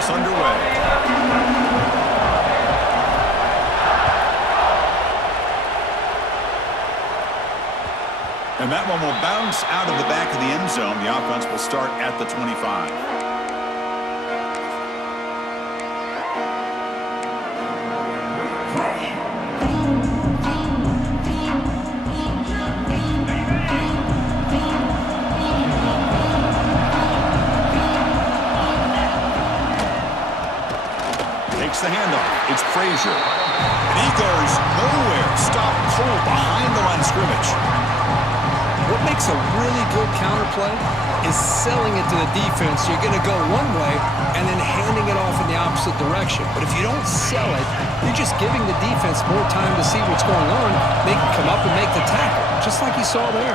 us underway. And that one will bounce out of the back of the end zone. The offense will start at the 25. Takes the handoff. It's Frazier. And he goes nowhere. Stopped cold behind the line of scrimmage. What makes a really good counterplay is selling it to the defense. You're going to go one way and then handing it off in the opposite direction. But if you don't sell it, you're just giving the defense more time to see what's going on. They can come up and make the tackle, just like you saw there.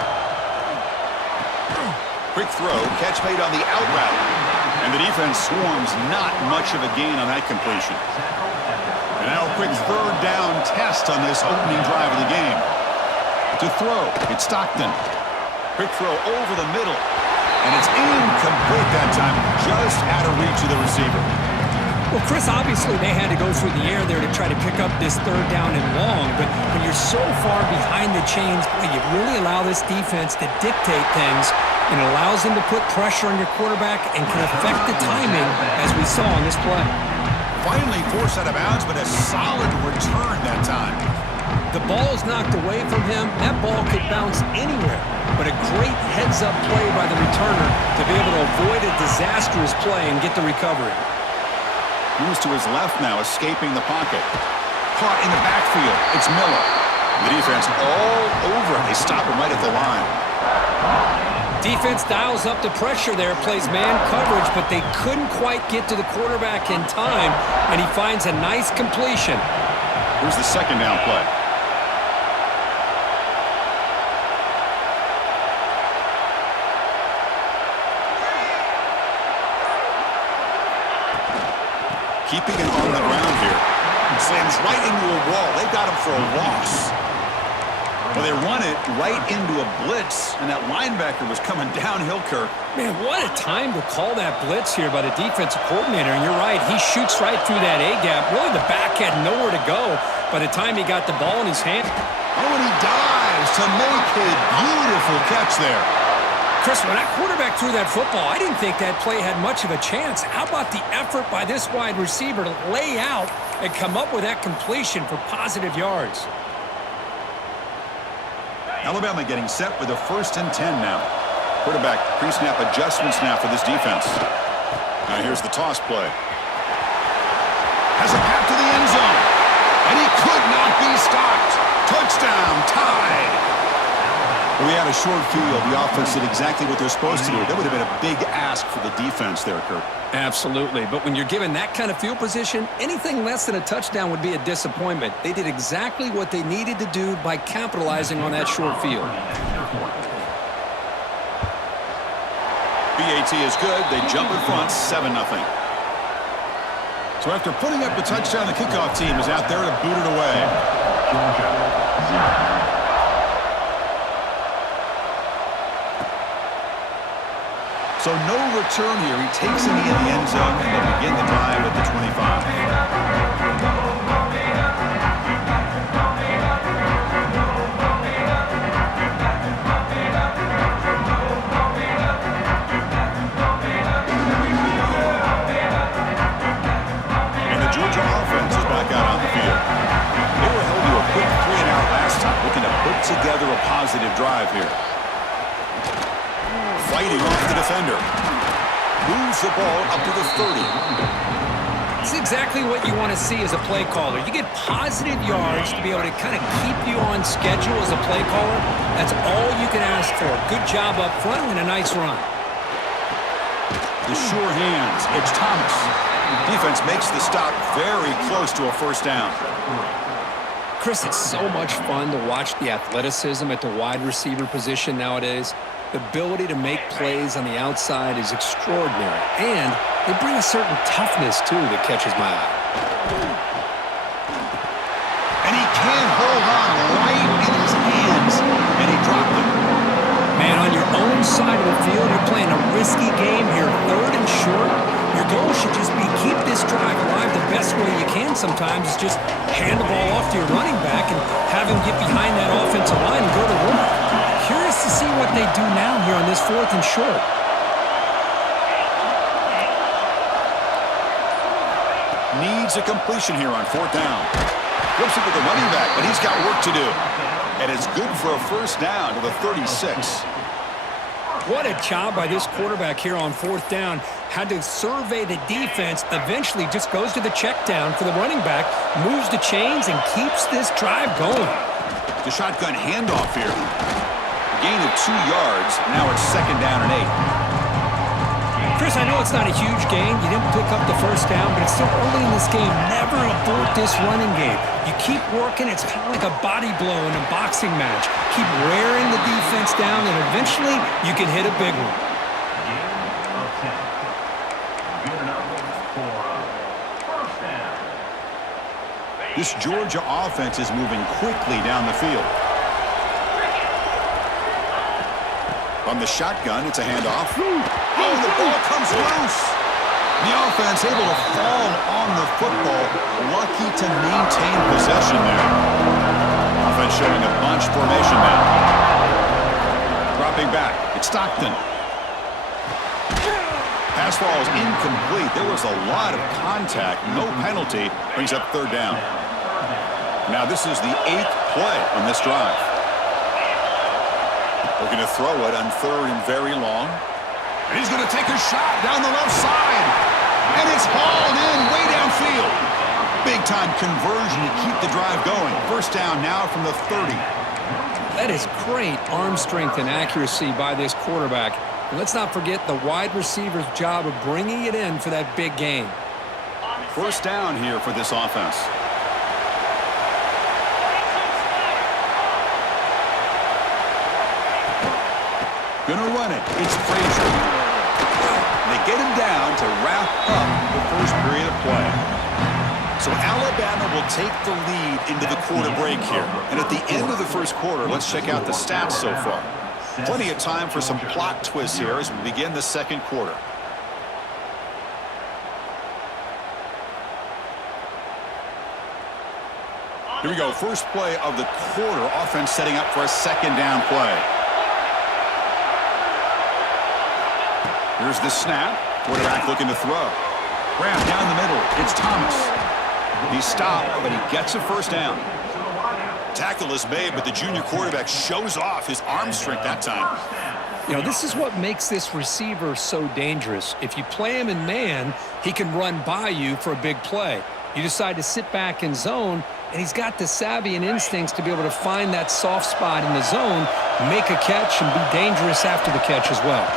Quick throw, catch made on the out route. And the defense swarms, not much of a gain on that completion. And now a quick third down test on this opening drive of the game. To throw, it's Stockton. Quick throw over the middle. And it's incomplete that time, just out of reach of the receiver. Well, Chris, obviously they had to go through the air there to try to pick up this third down and long. But when you're so far behind the chains, you really allow this defense to dictate things. And it allows them to put pressure on your quarterback and can affect the timing, as we saw on this play. Finally forced out of bounds, but a solid return that time. The ball is knocked away from him. That ball could bounce anywhere. But a great heads-up play by the returner to be able to avoid a disastrous play and get the recovery. Moves to his left now, escaping the pocket. Caught in the backfield. It's Miller. The defense all over him. They stop him right at the line. Defense dials up the pressure there, plays man coverage, but they couldn't quite get to the quarterback in time, and he finds a nice completion. Here's the second down play. Keeping it on the ground here. Slams right into a wall. They got him for a loss. Well, they run it right into a blitz, and that linebacker was coming downhill, Kirk. Man, what a time to call that blitz here by the defensive coordinator. And you're right, he shoots right through that A-gap. Really, the back had nowhere to go by the time he got the ball in his hand. Oh, and he dives to make his beautiful catch there. Chris, when that quarterback threw that football, I didn't think that play had much of a chance. How about the effort by this wide receiver to lay out and come up with that completion for positive yards? Alabama getting set with a 1st and 10 now. Quarterback pre-snap adjustments now for this defense. Now here's the toss play. Has a path to the end zone. And he could not be stopped. Touchdown, tied. We had a short field. The offense did exactly what they're supposed to do. That would have been a big ask for the defense there, Kirk. Absolutely. But when you're given that kind of field position, anything less than a touchdown would be a disappointment. They did exactly what they needed to do by capitalizing on that short field. BAT is good. They jump in front, 7-0. So after putting up the touchdown, the kickoff team is out there to boot it away. So no return here. He takes it in the end zone, and they'll begin the drive at the 25. And the Georgia offense is back out on the field. They were held to a quick 3-and-out last time, looking to put together a positive drive here. Fighting off the defender. Moves the ball up to the 30. It's exactly what you want to see as a play caller. You get positive yards to be able to kind of keep you on schedule as a play caller. That's all you can ask for. Good job up front and a nice run. The sure hands. It's Thomas. Defense makes the stop very close to a 1st down. Chris, it's so much fun to watch the athleticism at the wide receiver position nowadays. The ability to make plays on the outside is extraordinary, and they bring a certain toughness, too, that catches my eye. And he can't hold on right in his hands, and he dropped it. Man, on your own side of the field, you're playing a risky game here, 3rd and short. Your the goal should just be keep this drive alive the best way you can sometimes is just hand the ball off to your running back and have him get behind that offensive line and go to work. Curious to see what they do now here on this 4th and short. Needs a completion here on 4th down. Flips it to the running back, but he's got work to do. And it's good for a first down to the 36. What a job by this quarterback here on 4th down. Had to survey the defense, eventually just goes to the check down for the running back, moves the chains, and keeps this drive going. The shotgun handoff here. A gain of 2 yards. Now it's 2nd down and 8. Chris, I know it's not a huge gain. You didn't pick up the first down, but it's still early in this game. Never abort this running game. You keep working. It's kind of like a body blow in a boxing match. Keep wearing the defense down, and eventually you can hit a big one. This Georgia offense is moving quickly down the field. From the shotgun, it's a handoff. Oh, the ball comes loose. The offense able to fall on the football. Lucky to maintain possession there. Offense showing a bunch formation now. Dropping back, it's Stockton. Pass ball is incomplete. There was a lot of contact. No penalty. Brings up 3rd down. Now this is the 8th play on this drive. Looking to throw it on 3rd and very long. And he's going to take a shot down the left side. And it's hauled in way downfield. Big-time conversion to keep the drive going. First down now from the 30. That is great arm strength and accuracy by this quarterback. And let's not forget the wide receiver's job of bringing it in for that big gain. First down here for this offense. Gonna run it. It's Frazier. They get him down to wrap up the first period of play. So Alabama will take the lead into the quarter break here. And at the end of the first quarter, let's check out the stats so far. Plenty of time for some plot twists here as we begin the second quarter. Here we go. First play of the quarter. Offense setting up for a 2nd down play. Here's the snap. Quarterback looking to throw. Graham down the middle. It's Thomas. He's stopped, but he gets a first down. Tackle is made, but the junior quarterback shows off his arm strength that time. You know, this is what makes this receiver so dangerous. If you play him in man, he can run by you for a big play. You decide to sit back in zone, and he's got the savvy and instincts to be able to find that soft spot in the zone, make a catch, and be dangerous after the catch as well.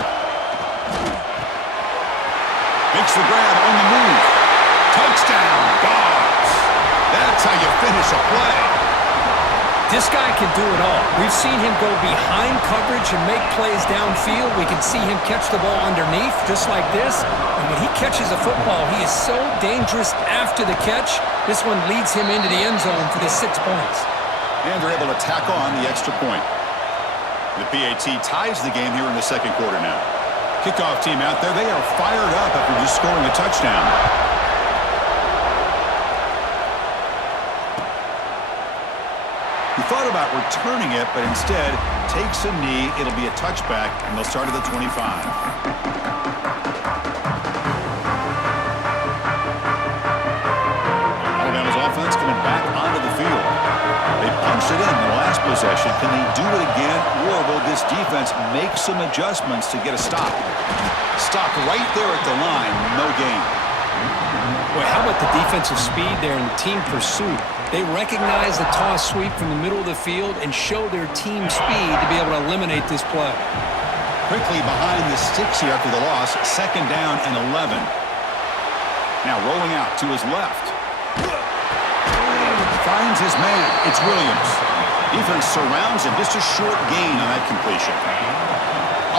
Makes the grab on the move. Touchdown, Dogs. That's how you finish a play. This guy can do it all. We've seen him go behind coverage and make plays downfield. We can see him catch the ball underneath just like this. And when he catches a football, he is so dangerous after the catch. This one leads him into the end zone for the 6 points. And they're able to tack on the extra point. The PAT ties the game here in the second quarter now. Kickoff team out there. They are fired up after just scoring a touchdown. He thought about returning it, but instead takes a knee. It'll be a touchback, and they'll start at the 25. Alabama's offense coming back onto the field. They punched it in the last possession. Can they do it again, or will this defense make some adjustments to get a stop? Stop right there at the line. No gain. Boy, how about the defensive speed there and team pursuit? They recognize the toss sweep from the middle of the field and show their team speed to be able to eliminate this play. Quickly behind the sticks here after the loss. 2nd down and 11. Now rolling out to his left. Finds his man. It's Williams. Defense surrounds him. Just a short gain on that completion.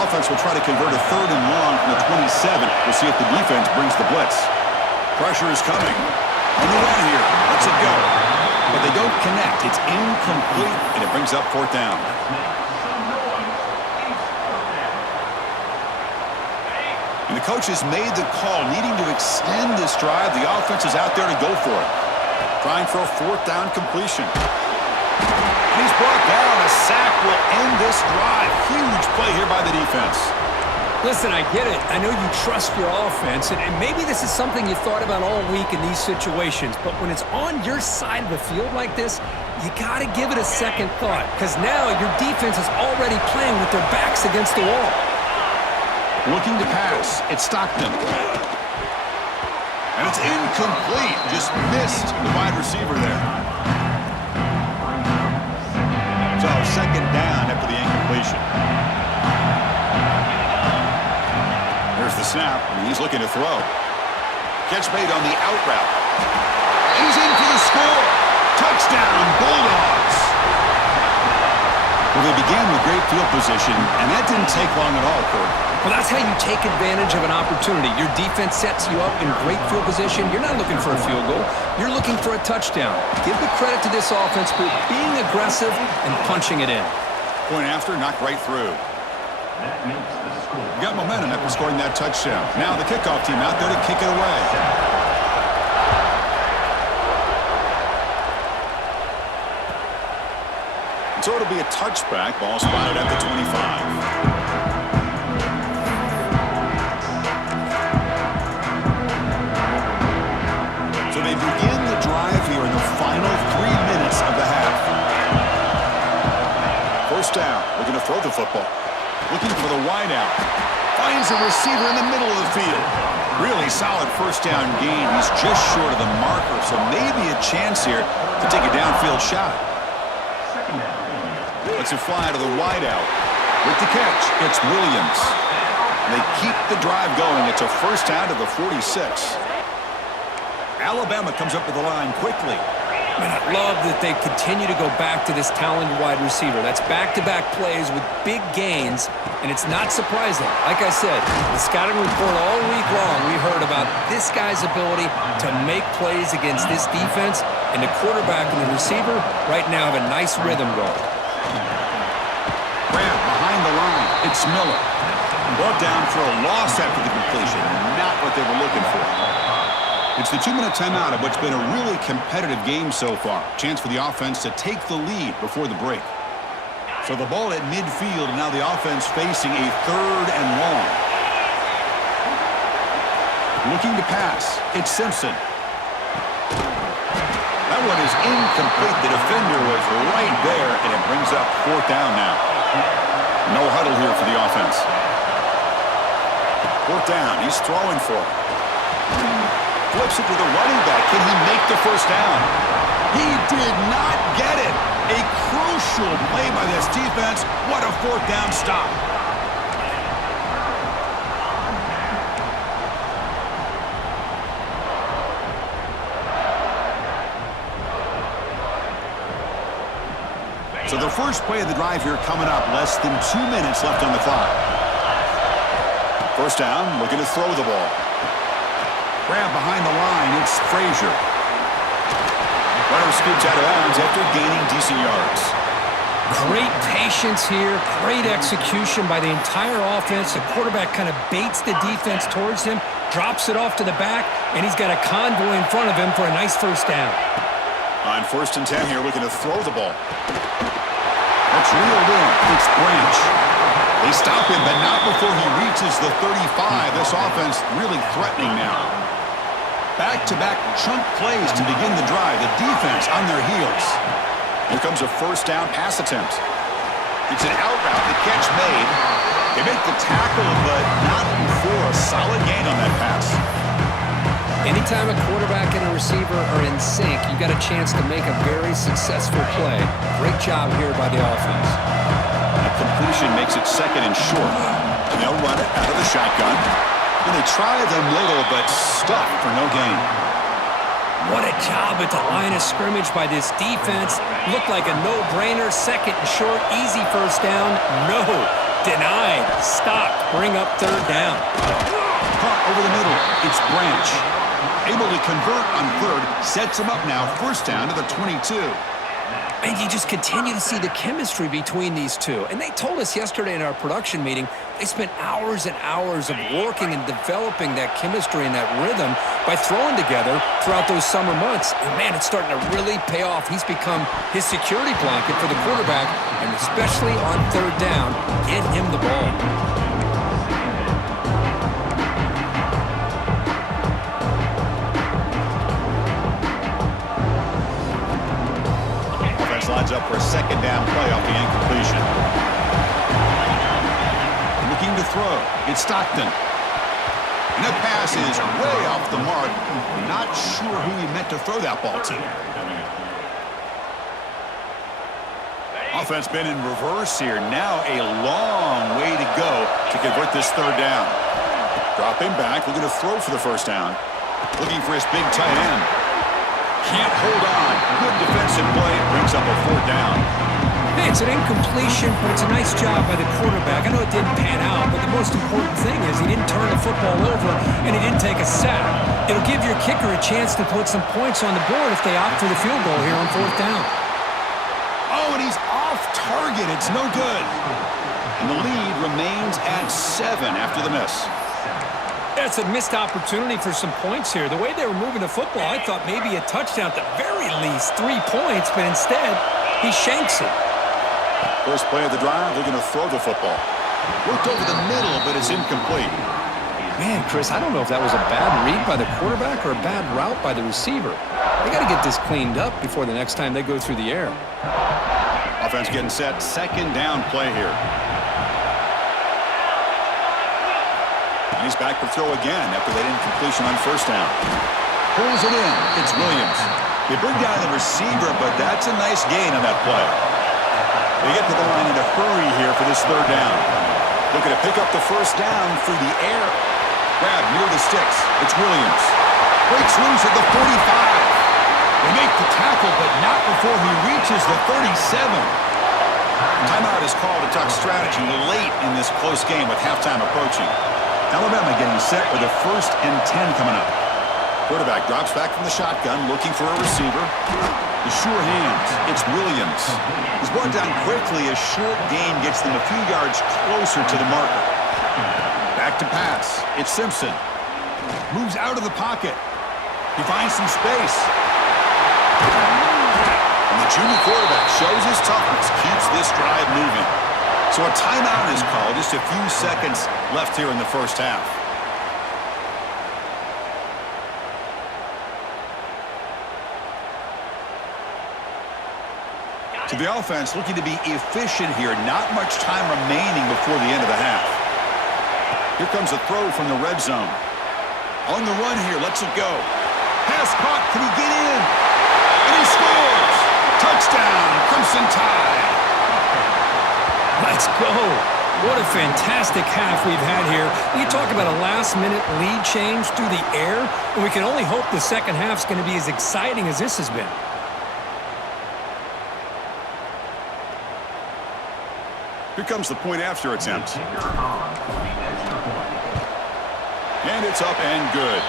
Offense will try to convert a 3rd and long from the 27. We'll see if the defense brings the blitz. Pressure is coming. On the run here. Let's it go. But they don't connect. It's incomplete, and it brings up 4th down. And the coach has made the call, needing to extend this drive. The offense is out there to go for it. Trying for a fourth down completion. And he's brought down. A sack will end this drive. Huge play here by the defense. Listen, I get it. I know you trust your offense, and maybe this is something you thought about all week in these situations, but when it's on your side of the field like this, you got to give it a second thought, because now your defense is already playing with their backs against the wall. Looking to pass. It's Stockton. And it's incomplete. Just missed the wide receiver there. So second down after the incompletion. There's the snap, and he's looking to throw. Catch made on the out route. And he's in for the score. Touchdown, Bulldogs. Well, they began with great field position, and that didn't take long at all, Kurt. Well, that's how you take advantage of an opportunity. Your defense sets you up in great field position. You're not looking for a field goal. You're looking for a touchdown. Give the credit to this offense for being aggressive and punching it in. Point after, knocked right through. You got momentum after scoring that touchdown. Now the kickoff team out there to kick it away. So it'll be a touchback. Ball spotted at the 25. So they begin the drive here in the final 3 minutes of the half. First down. Looking to throw the football. Looking for the wideout. Finds a receiver in the middle of the field. Really solid first down gain. He's just short of the marker, so maybe a chance here to take a downfield shot. Lets it fly to the wideout. With the catch, it's Williams. They keep the drive going. It's a first down to the 46. Alabama comes up with the line quickly. Man, I love that they continue to go back to this talented wide receiver. That's back-to-back plays with big gains, and it's not surprising. Like I said, the scouting report all week long, we heard about this guy's ability to make plays against this defense, and the quarterback and the receiver right now have a nice rhythm going. Grab behind the line. It's Miller. Brought down for a loss after the completion. Not what they were looking for. It's the 2-minute timeout of what's been a really competitive game so far. Chance for the offense to take the lead before the break. So the ball at midfield, and now the offense facing a third and long. Looking to pass. It's Simpson. That one is incomplete. The defender was right there, and it brings up fourth down now. No huddle here for the offense. Fourth down. He's throwing for it. Flips it to the running back. Can he make the first down? He did not get it. A crucial play by this defense. What a fourth down stop. So the first play of the drive here coming up. Less than 2 minutes left on the clock. First down, looking to throw the ball. Grab behind the line, it's Frazier. Runner scoots out of bounds after gaining decent yards. Great patience here, great execution by the entire offense. The quarterback kind of baits the defense towards him, drops it off to the back, and he's got a convoy in front of him for a nice first down. On 1st and 10 here, looking to throw the ball. That's reeled in. It's Branch. They stop him, but not before he reaches the 35. This offense really threatening now. Back-to-back chunk plays to begin the drive. The defense on their heels. Here comes a first down pass attempt. It's an out route. The catch made. They make the tackle, but not before a solid gain on that pass. Anytime a quarterback and a receiver are in sync, you've got a chance to make a very successful play. Great job here by the offense. That completion makes it second and short. And they'll run it out of the shotgun. And they try them little, but stuck for no gain. What a job at the line of scrimmage by this defense. Looked like a no-brainer. Second and short, easy first down. No, denied, stopped, bring up third down. Caught over the middle. It's Branch. Able to convert on third. Sets him up now. First down to the 22. And you just continue to see the chemistry between these two. And they told us yesterday in our production meeting, they spent hours and hours of working and developing that chemistry and that rhythm by throwing together throughout those summer months. And, man, it's starting to really pay off. He's become his security blanket for the quarterback, and especially on third down, get him the ball. Lines up for a second down play off the incompletion. Looking to throw. It's Stockton. And that pass is way off the mark. Not sure who he meant to throw that ball to. Offense been in reverse here. Now a long way to go to convert this third down. Dropping back, looking to throw for the first down. Looking for his big tight end. Can't hold on. Good defensive play. Brings up a fourth down. Hey, it's an incompletion, but it's a nice job by the quarterback. I know it didn't pan out, but the most important thing is he didn't turn the football over and he didn't take a sack. It'll give your kicker a chance to put some points on the board if they opt for the field goal here on fourth down. Oh, and he's off target. It's no good. And the lead remains at 7 after the miss. That's a missed opportunity for some points here. The way they were moving the football, I thought maybe a touchdown at the very least, 3 points, but instead, he shanks it. First play of the drive, they're going to throw the football. Worked over the middle, but it's incomplete. Man, Chris, I don't know if that was a bad read by the quarterback or a bad route by the receiver. They got to get this cleaned up before the next time they go through the air. Offense getting set. Second down play here. And he's back to throw again after that incompletion on first down. Pulls it in. It's Williams. They bring down the receiver, but that's a nice gain on that play. They get to the line in a hurry here for this third down. Looking to pick up the first down through the air. Grab near the sticks. It's Williams. Breaks loose at the 45. They make the tackle, but not before he reaches the 37. Timeout is called to talk strategy late in this close game with halftime approaching. Alabama getting set with a 1st and 10 coming up. Quarterback drops back from the shotgun, looking for a receiver. The sure hands. It's Williams. He's brought down quickly. A short gain gets them a few yards closer to the marker. Back to pass. It's Simpson. Moves out of the pocket. He finds some space. And the junior quarterback shows his toughness, keeps this drive moving. So a timeout is called. Just a few seconds left here in the first half. So the offense looking to be efficient here. Not much time remaining before the end of the half. Here comes a throw from the red zone. On the run here, lets it go. Pass caught, can he get in? And he scores! Touchdown, Crimson Tide! Let's go. What a fantastic half we've had here. You talk about a last-minute lead change through the air, and we can only hope the second half's going to be as exciting as this has been. Here comes the point after attempt. And it's up and good.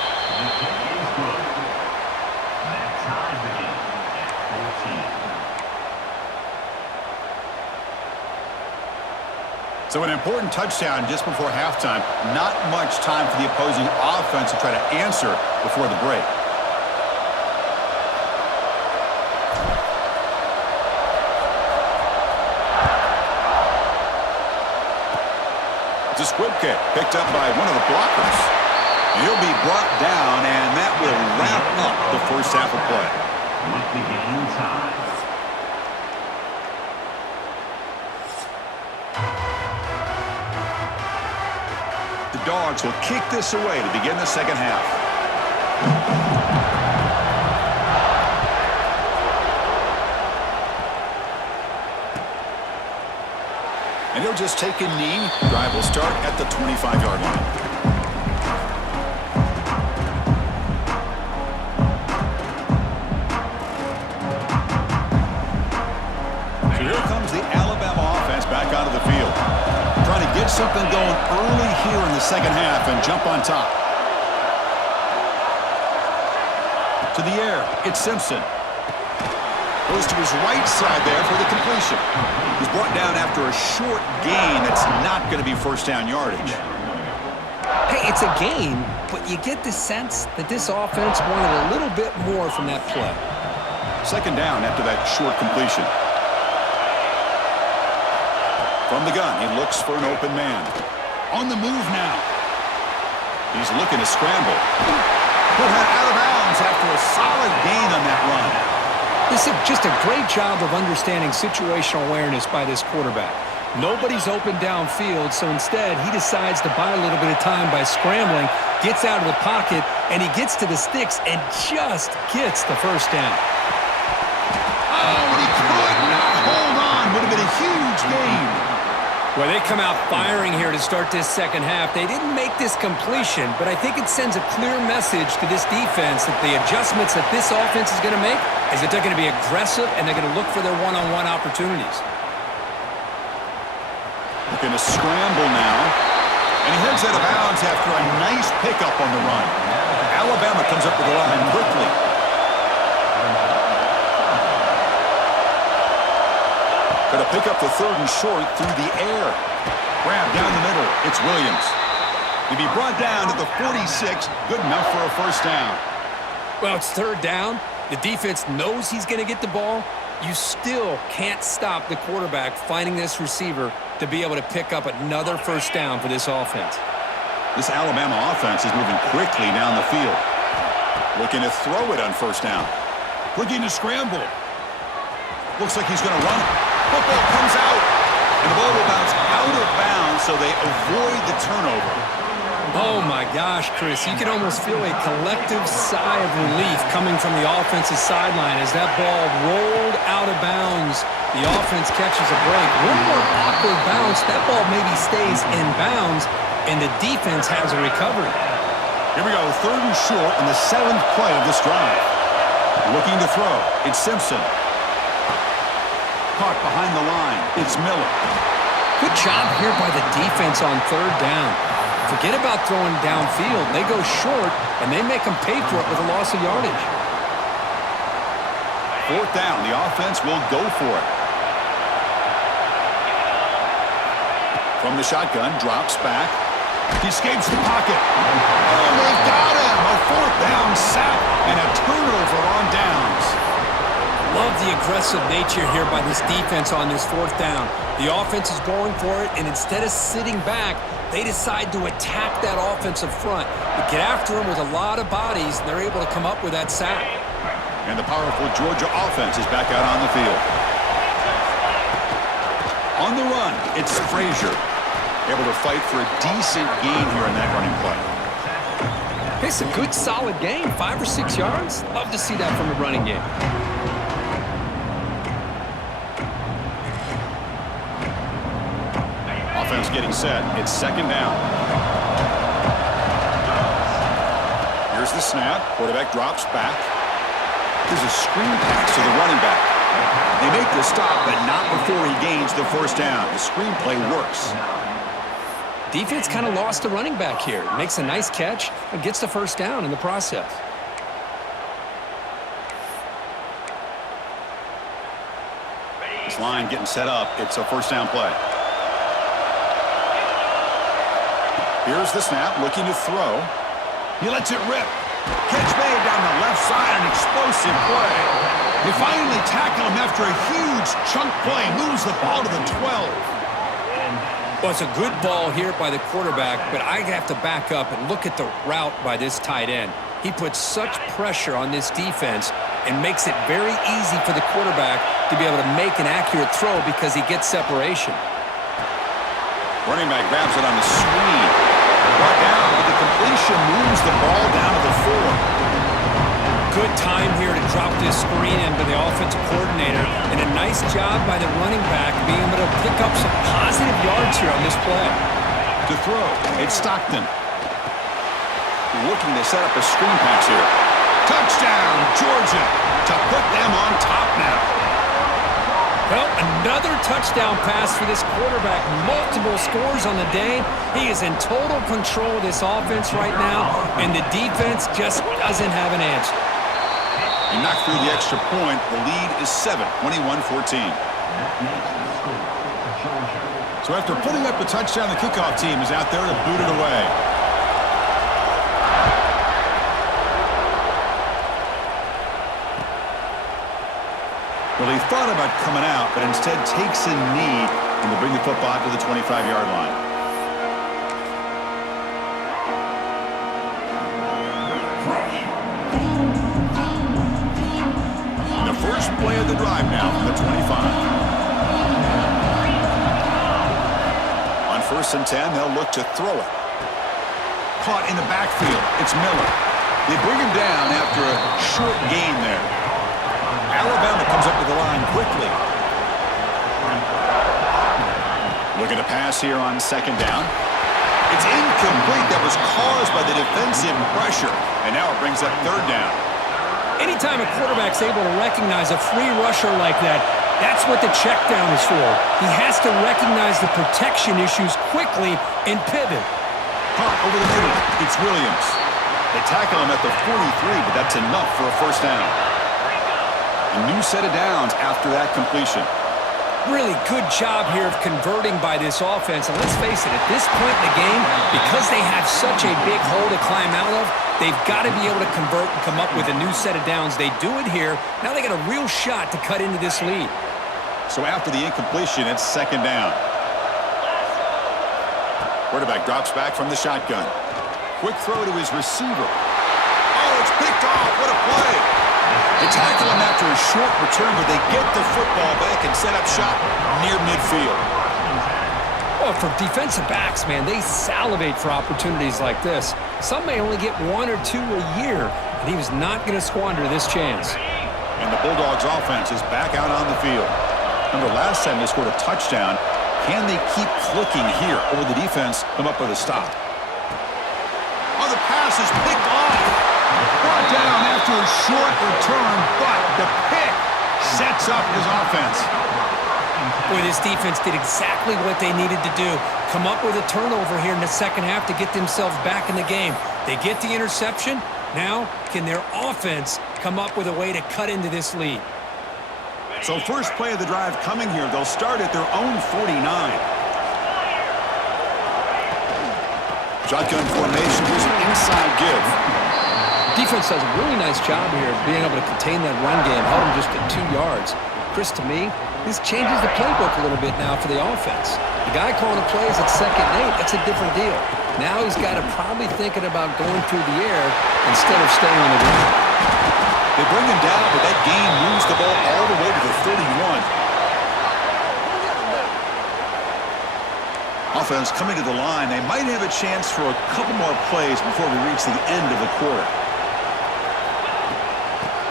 So an important touchdown just before halftime. Not much time for the opposing offense to try to answer before the break. It's a squib kick picked up by one of the blockers. He'll be brought down, and that will wrap up the first half of play. With the game time. The Dogs will kick this away to begin the second half. And he'll just take a knee. Drive will start at the 25-yard line. So here comes the Alabama offense back onto the field. Trying to get something going early here in the second half and jump on top. To the air, it's Simpson. Goes to his right side there for the completion. He's brought down after a short gain that's not going to be first down yardage. Hey, it's a game, but you get the sense that this offense wanted a little bit more from that play. Second down after that short completion. From the gun, he looks for an open man. On the move now. He's looking to scramble. Put that out of bounds after a solid gain on that run. This is just a great job of understanding situational awareness by this quarterback. Nobody's open downfield, so instead he decides to buy a little bit of time by scrambling, gets out of the pocket, and he gets to the sticks and just gets the first down. Oh, and he could not hold on. Would have been a huge gain. Well, they come out firing here to start this second half. They didn't make this completion, but I think it sends a clear message to this defense that the adjustments that this offense is going to make is that they're going to be aggressive and they're going to look for their one-on-one opportunities. Looking to scramble now. And he heads out of bounds after a nice pickup on the run. Alabama comes up with the line quickly. Going to pick up the third and short through the air. Grab down the middle. It's Williams. He'll be brought down to the 46. Good enough for a first down. Well, it's third down. The defense knows he's going to get the ball. You still can't stop the quarterback finding this receiver to be able to pick up another first down for this offense. This Alabama offense is moving quickly down the field. Looking to throw it on first down. Looking to scramble. Looks like he's going to run it. Football comes out. And the ball will bounce out of bounds, so they avoid the turnover. Oh, my gosh, Chris. You can almost feel a collective sigh of relief coming from the offensive sideline as that ball rolled out of bounds. The offense catches a break. One more awkward bounce. That ball maybe stays in bounds, and the defense has a recovery. Here we go, third and short in the 7th play of this drive. Looking to throw. It's Simpson. Caught behind the line. It's Miller. Good job here by the defense on third down. Forget about throwing downfield. They go short, and they make them pay for it with a loss of yardage. Fourth down. The offense will go for it. From the shotgun, drops back. He escapes the pocket. Oh, they've got him. A fourth down sack and a turnover on downs. Love the aggressive nature here by this defense on this fourth down. The offense is going for it, and instead of sitting back, they decide to attack that offensive front. They get after him with a lot of bodies, and they're able to come up with that sack. And the powerful Georgia offense is back out on the field. On the run, it's Frazier. Able to fight for a decent gain here in that running play. It's a good, solid game, 5 or 6 yards. Love to see that from the running game. Offense getting set. It's second down. Here's the snap. Quarterback drops back. There's a screen pass to the running back. They make the stop, but not before he gains the first down. The screen play works. Defense kind of lost the running back here. Makes a nice catch and gets the first down in the process. This line getting set up. It's a first down play. Here's the snap, looking to throw. He lets it rip. Catch made down the left side, an explosive play. They finally tackle him after a huge chunk play. Moves the ball to the 12. Well, it's a good ball here by the quarterback, but I have to back up and look at the route by this tight end. He puts such pressure on this defense and makes it very easy for the quarterback to be able to make an accurate throw because he gets separation. Running back grabs it on the screen. Brought down, but the completion moves the ball down to the 4. Good time here to drop this screen into the offensive coordinator, and a nice job by the running back being able to pick up some positive yards here on this play. To throw, it's Stockton. Looking to set up a screen pass here. Touchdown, Georgia, to put them on top now. Well, another touchdown pass for this quarterback. Multiple scores on the day. He is in total control of this offense right now, and the defense just doesn't have an answer. He knocked through the extra point. The lead is 7, 21-14. So after putting up the touchdown, the kickoff team is out there to boot it away. Well, he thought about coming out, but instead takes a knee and to bring the football to the 25-yard line. And the first play of the drive now from the 25. On 1st and 10, they'll look to throw it. Caught in the backfield. It's Miller. They bring him down after a short gain there. Alabama comes up to the line quickly. Looking to pass here on 2nd down. It's incomplete. That was caused by the defensive pressure. And now it brings up 3rd down. Anytime a quarterback's able to recognize a free rusher like that, that's what the check down is for. He has to recognize the protection issues quickly and pivot. Caught over the middle. It's Williams. They tackle him at the 43, but that's enough for a 1st down. A new set of downs after that completion. Really good job here of converting by this offense. And let's face it, at this point in the game, because they have such a big hole to climb out of, they've got to be able to convert and come up with a new set of downs. They do it here. Now they got a real shot to cut into this lead. So after the incompletion, it's 2nd down. Quarterback drops back from the shotgun. Quick throw to his receiver. Oh, it's picked off. What a play. They tackle him after a short return, but they get the football back and set up shop near midfield. Well, for defensive backs, man, they salivate for opportunities like this. Some may only get 1 or 2 a year, and he was not going to squander this chance. And the Bulldogs offense is back out on the field. Remember, last time they scored a touchdown. Can they keep clicking here, or will the defense come up with a stop? Oh, the pass is picked off. Brought down after a short return, but the pick sets up his offense. Boy, this defense did exactly what they needed to do. Come up with a turnover here in the second half to get themselves back in the game. They get the interception. Now, can their offense come up with a way to cut into this lead? So first play of the drive coming here. They'll start at their own 49. Shotgun formation. Here's an inside give. Defense does a really nice job here of being able to contain that run game, held them just at 2 yards. Chris, to me, this changes the playbook a little bit now for the offense. The guy calling the plays at 2nd and 8, that's a different deal. Now he's got to probably thinking about going through the air instead of staying on the ground. They bring him down, but that gain moves the ball all the way to the 31. Offense coming to the line. They might have a chance for a couple more plays before we reach the end of the quarter.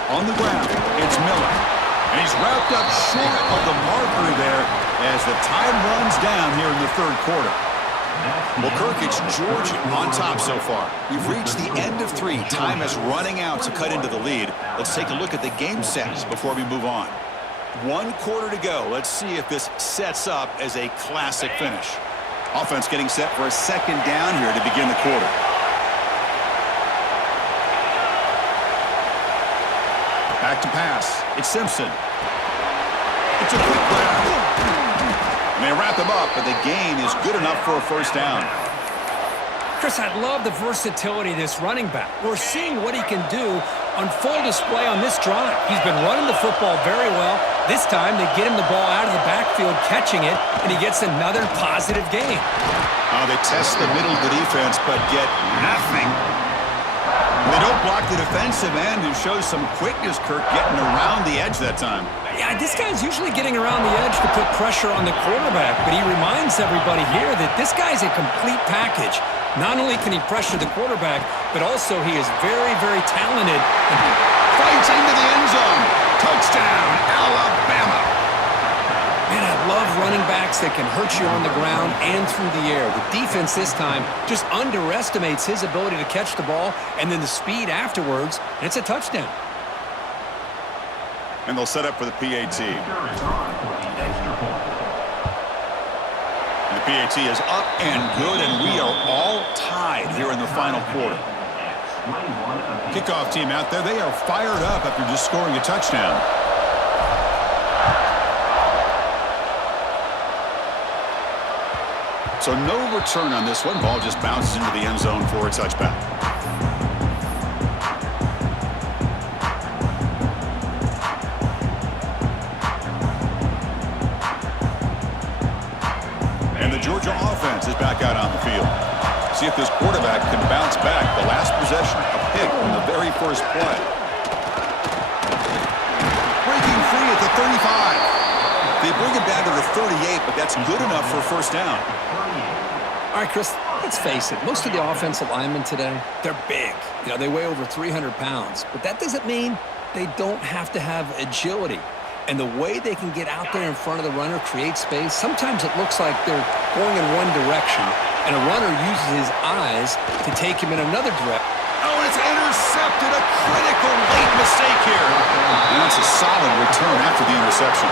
On the ground, it's Miller. And he's wrapped up short of the marker there as the time runs down here in the 3rd quarter. Well, Kirk, it's Georgia on top so far. We've reached the end of 3. Time is running out to cut into the lead. Let's take a look at the game sets before we move on. 1 quarter to go. Let's see if this sets up as a classic finish. Offense getting set for a 2nd down here to begin the quarter. Back to pass. It's Simpson. It's a quick grab. And they wrap him up, but the gain is good enough for a 1st down. Chris, I love the versatility of this running back. We're seeing what he can do on full display on this drive. He's been running the football very well. This time, they get him the ball out of the backfield, catching it, and he gets another positive gain. Oh, they test the middle of the defense, but get nothing. They don't block the defensive end, who shows some quickness, Kirk, getting around the edge that time. Yeah, this guy's usually getting around the edge to put pressure on the quarterback, but he reminds everybody here that this guy's a complete package. Not only can he pressure the quarterback, but also he is very, very talented. Fights into the end zone. Touchdown, Alabama. Man, I love running backs that can hurt you on the ground and through the air. The defense this time just underestimates his ability to catch the ball and then the speed afterwards, and it's a touchdown. And they'll set up for the PAT. And the PAT is up and good, and we are all tied here in the final quarter. 21 apiece. Kickoff team out there. They are fired up after just scoring a touchdown. So no return on this one. Ball just bounces into the end zone for a touchback. And the Georgia offense is back out on the field. See if this quarterback can bounce back. The last possession, a pick from the very first play. Breaking free at the 35. They bring it down to the 38, but that's good enough for a first down. All right, Chris, let's face it. Most of the offensive linemen today, they're big. You know, they weigh over 300 pounds. But that doesn't mean they don't have to have agility. And the way they can get out there in front of the runner, create space, sometimes it looks like they're going in one direction, and a runner uses his eyes to take him in another direction. Oh, it's intercepted. A critical late mistake here. And that's a solid return after the interception.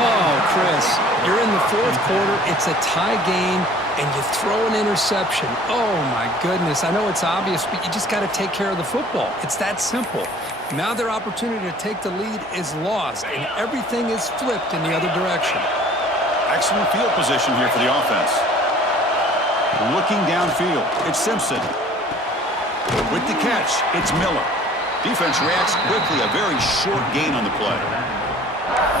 Oh, Chris, you're in the fourth quarter. It's a tie game, and you throw an interception. Oh, my goodness. I know it's obvious, but you just got to take care of the football. It's that simple. Now their opportunity to take the lead is lost, and everything is flipped in the other direction. Excellent field position here for the offense. Looking downfield, it's Simpson. With the catch, it's Miller. Defense reacts quickly, a very short gain on the play.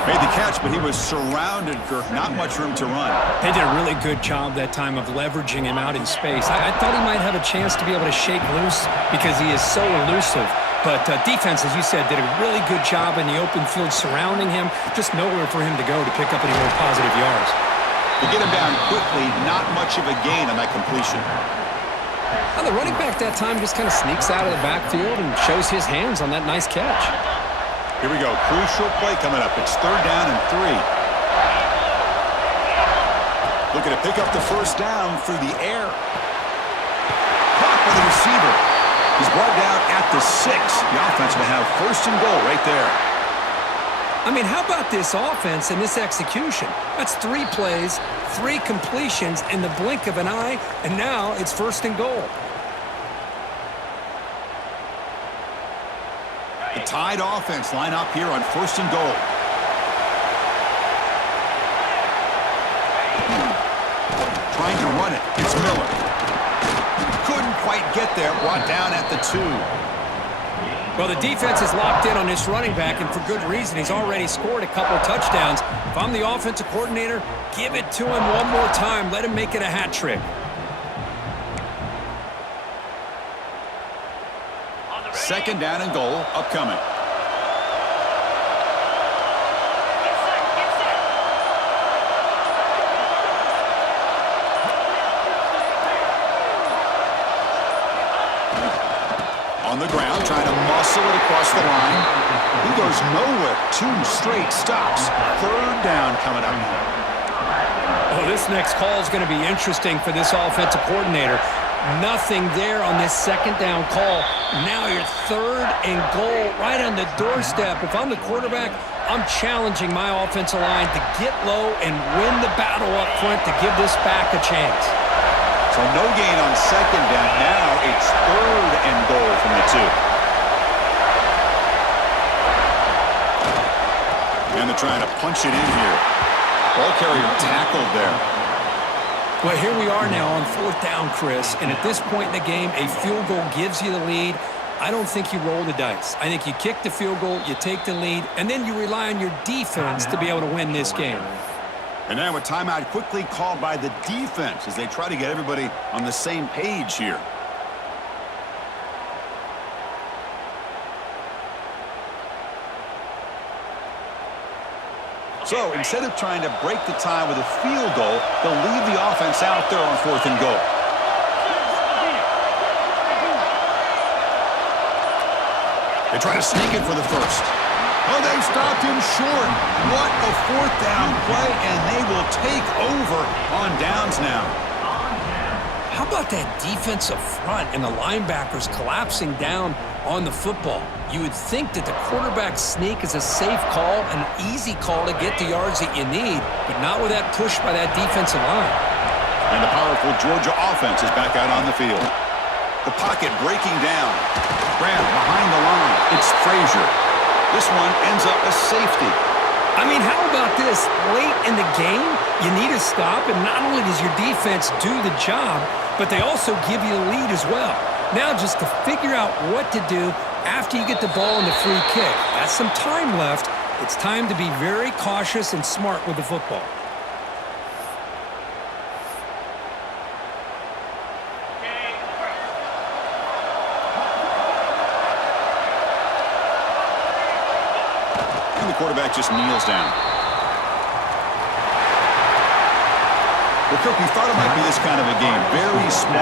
Made the catch, but he was surrounded, Kirk. Not much room to run. They did a really good job that time of leveraging him out in space. I thought he might have a chance to be able to shake loose because he is so elusive. But defense, as you said, did a really good job in the open field surrounding him. Just nowhere for him to go to pick up any more positive yards. To get him down quickly, not much of a gain on that completion. Now, the running back that time just kind of sneaks out of the backfield and shows his hands on that nice catch. Here we go. Crucial play coming up. It's 3rd down and 3. Looking to pick up the first down through the air. Caught by the receiver. He's brought down at the 6. The offense will have 1st and goal right there. I mean, how about this offense and this execution? That's 3 plays, 3 completions in the blink of an eye, and now it's 1st and goal. The Tide offense line up here on 1st and goal. Trying to run it. It's Miller. Couldn't quite get there. Brought down at the 2. Well, the defense is locked in on this running back, and for good reason. He's already scored a couple touchdowns. If I'm the offensive coordinator, give it to him one more time. Let him make it a hat trick. 2nd down and goal upcoming. On the ground, trying to muscle it across the line. He goes nowhere. 2 straight stops. 3rd down coming up. Oh, this next call is going to be interesting for this offensive coordinator. Nothing there on this 2nd down call. Now you're 3rd and goal right on the doorstep. If I'm the quarterback, I'm challenging my offensive line to get low and win the battle up front to give this back a chance. So no gain on 2nd down. Now it's 3rd and goal from the 2. And they're trying to punch it in here. Ball carrier tackled there. Well, here we are now on 4th down, Chris, and at this point in the game, a field goal gives you the lead. I don't think you roll the dice. I think you kick the field goal, you take the lead, and then you rely on your defense to be able to win this game. And now a timeout quickly called by the defense as they try to get everybody on the same page here. So instead of trying to break the tie with a field goal, they'll leave the offense out there on 4th and goal. They try to sneak it for the first. Oh, they stopped him short. What a 4th down play, and they will take over on downs now. How about that defensive front and the linebackers collapsing down on the football? You would think that the quarterback sneak is a safe call, an easy call to get the yards that you need, but not with that push by that defensive line. And the powerful Georgia offense is back out on the field. The pocket breaking down. Grab behind the line. It's Frazier. This one ends up a safety. I mean, how about this? Late in the game, you need a stop, and not only does your defense do the job, but they also give you the lead as well. Now just to figure out what to do after you get the ball in the free kick. That's some time left. It's time to be very cautious and smart with the football. And the quarterback just kneels down. Well, Kirk, we thought it might be this kind of a game. Very small.